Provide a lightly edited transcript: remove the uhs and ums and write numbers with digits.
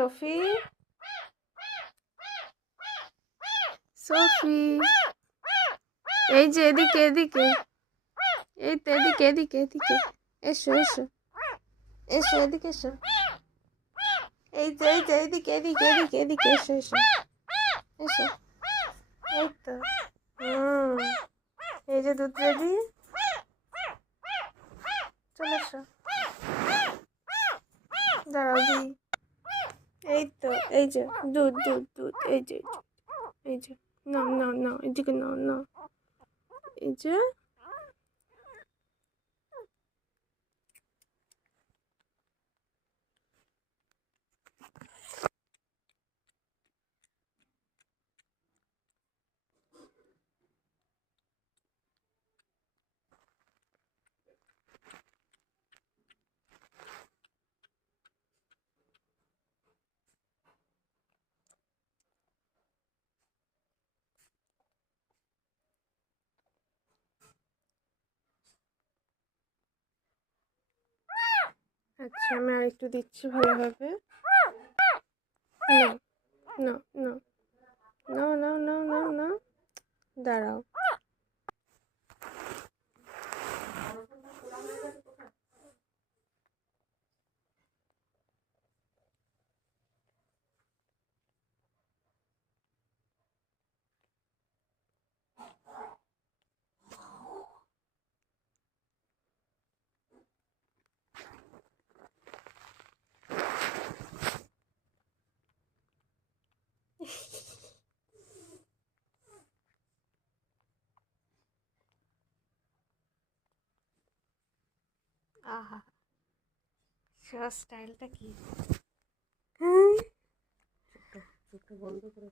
সফি, সফি, এই যে এদিকে এদিকে, এই তো এদিকে এদিকে এদিকে, এসো এসো এসো এদিকে এসো, এই যে এদিকে এদিকে এদিকে এদিকে এসো এসো এসো, এই তো এই যে দুধ রেডি, চলে এসো, দাঁড়াও দি, এই তো এই যে দুধ দুধ দুধ, এই যে এই যে নাও নাও নাও, এদিকে নাও নাও, এই যে আচ্ছা আমি আর একটু দিচ্ছি ভালোভাবে, নাও নাও নাও নাও নাও নাও নাও নাও, দাঁড়াও, আহা স্টাইলটা কি, হ্যাঁ চোখটা বন্ধ করে